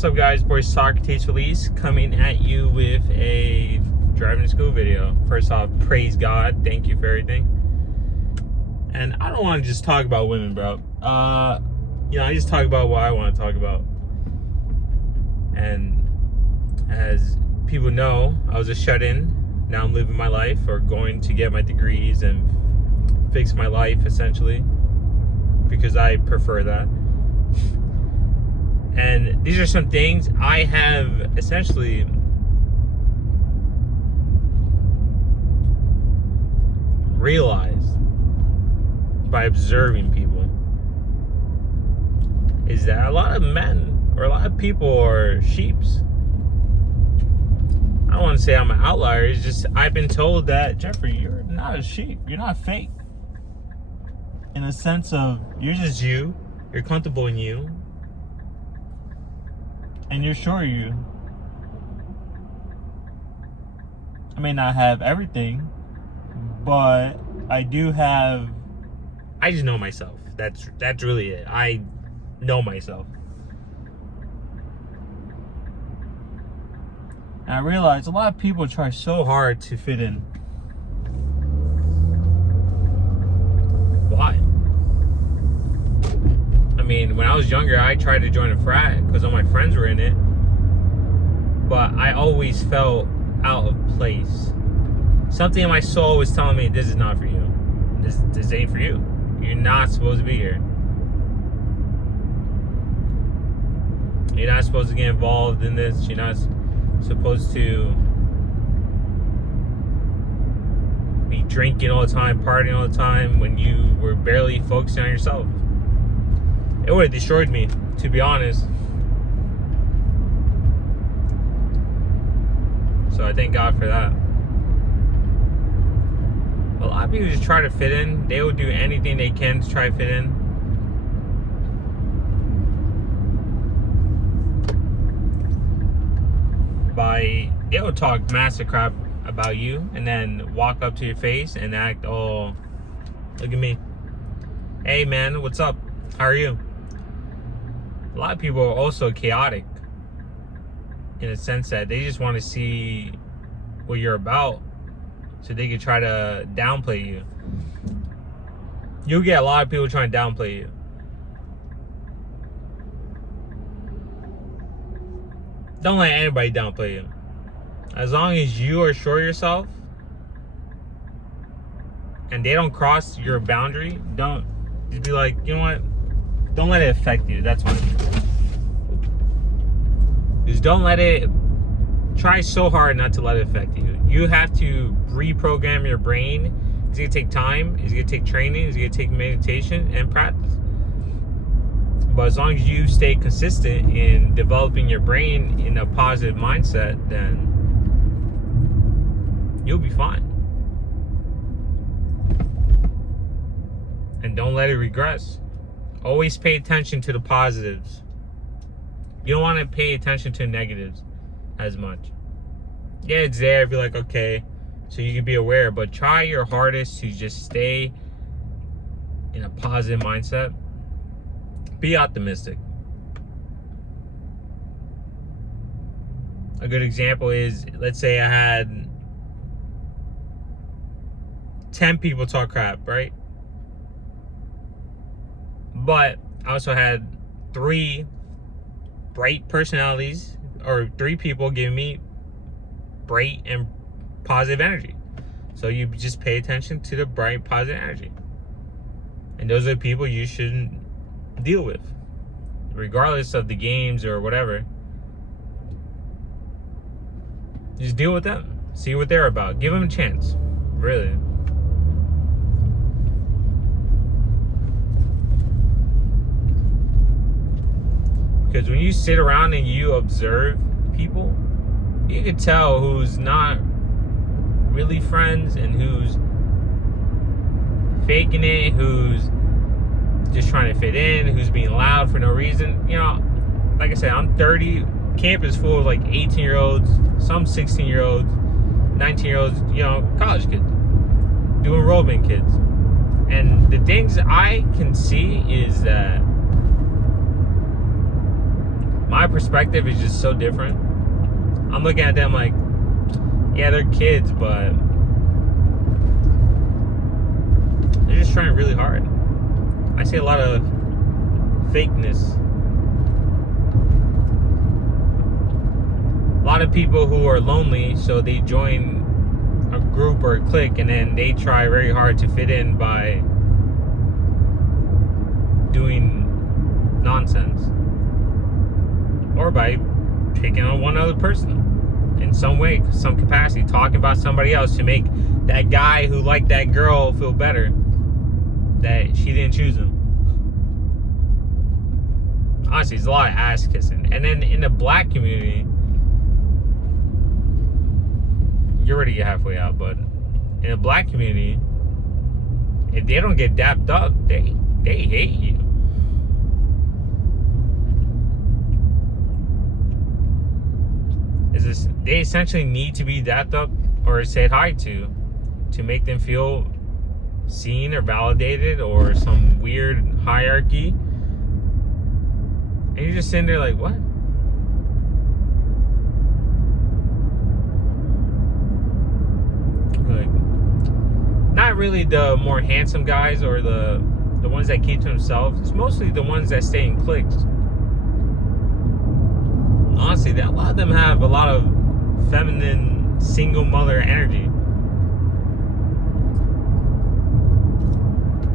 What's up, guys? Boy Socrates Felice coming at you with a driving to school video. First off, praise God. Thank you for everything. And I don't want to just talk about women, bro. I just talk about what I want to talk about. And as people know, I was a shut-in. Now I'm living my life, or going to get my degrees and fix my life, essentially, because I prefer that. And these are some things I have essentially realized by observing people, is that a lot of men or a lot of people are sheeps. I don't want to say I'm an outlier. It's just I've been told that, Jeffrey, you're not a sheep. You're not fake. In a sense of, you're just you. You're comfortable in you. And you're sure you. I may not have everything, but I do have. I just know myself. That's really it. I know myself. And I realize a lot of people try so hard to fit in. Why? I mean, when I was younger, I tried to join a frat because all my friends were in it. But I always felt out of place. Something in my soul was telling me, this is not for you. This ain't for you. You're not supposed to be here. You're not supposed to get involved in this. You're not supposed to be drinking all the time, partying all the time, when you were barely focusing on yourself. It would have destroyed me, to be honest. So I thank God for that. A lot of people just try to fit in. They will do anything they can to try to fit in. They will talk massive crap about you and then walk up to your face and act, oh, look at me. Hey man, what's up? How are you? A lot of people are also chaotic in a sense that they just want to see what you're about so they can try to downplay you. You'll get a lot of people trying to downplay you. Don't let anybody downplay you. As long as you are sure of yourself and they don't cross your boundary, don't just be like, you know what? Don't let it affect you. That's what I mean. Just don't let it. Try so hard not to let it affect you. You have to reprogram your brain. It's gonna take time. It's gonna take training. It's gonna take meditation and practice. But as long as you stay consistent in developing your brain in a positive mindset, then you'll be fine. And don't let it regress. Always pay attention to the positives. You don't want to pay attention to negatives as much. Yeah, it's there. Be like, okay, so you can be aware, but try your hardest to just stay in a positive mindset. Be optimistic. A good example is, let's say I had 10 people talk crap, right? But I also had 3 bright personalities, or 3 people giving me bright and positive energy. So you just pay attention to the bright, positive energy. And those are the people you shouldn't deal with, regardless of the games or whatever. Just deal with them. See what they're about. Give them a chance. Really. Because when you sit around and you observe people, you can tell who's not really friends and who's faking it, who's just trying to fit in, who's being loud for no reason. You know, like I said, I'm 30. Campus full of like 18-year-olds, some 16-year-olds, 19-year-olds, you know, college kids, doing enrollment kids. And the things I can see is that my perspective is just so different. I'm looking at them like, yeah, they're kids, but they're just trying really hard. I see a lot of fakeness. A lot of people who are lonely, so they join a group or a clique, and then they try very hard to fit in by doing nonsense or by picking on one other person in some way, some capacity, talking about somebody else to make that guy who liked that girl feel better that she didn't choose him. Honestly, there's a lot of ass kissing. And then in the black community, you're already halfway out, but in the black community, if they don't get dapped up, they hate you. They essentially need to be dapped up or said hi to make them feel seen or validated or some weird hierarchy. And you're just sitting there like, what? Like, not really the more handsome guys or the ones that keep to themselves. It's mostly the ones that stay in cliques. Honestly, a lot of them have a lot of feminine single mother energy.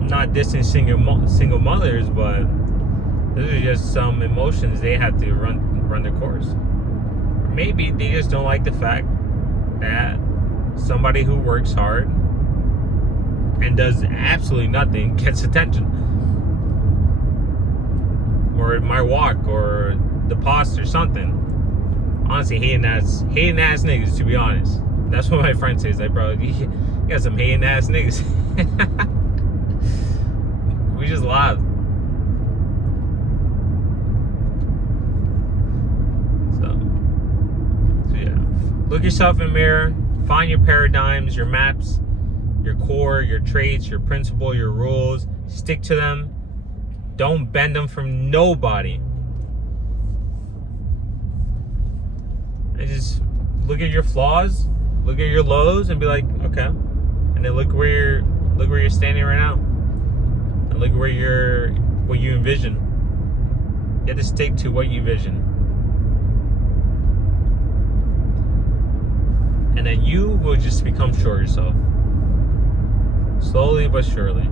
Not dissing single mothers, but those are just some emotions they have to run their course. Or maybe they just don't like the fact that somebody who works hard and does absolutely nothing gets attention. Or my walk, or the post, or something. Honestly, hating ass niggas, to be honest. That's what my friend says. Like, bro, you got some hating ass niggas. We just laugh. So yeah. Look yourself in the mirror. Find your paradigms, your maps, your core, your traits, your principle, your rules. Stick to them. Don't bend them from nobody. And just look at your flaws, look at your lows, and be like, okay. And then look where you're standing right now. And look where what you envision. You have to stick to what you envision. And then you will just become sure of yourself. Slowly but surely.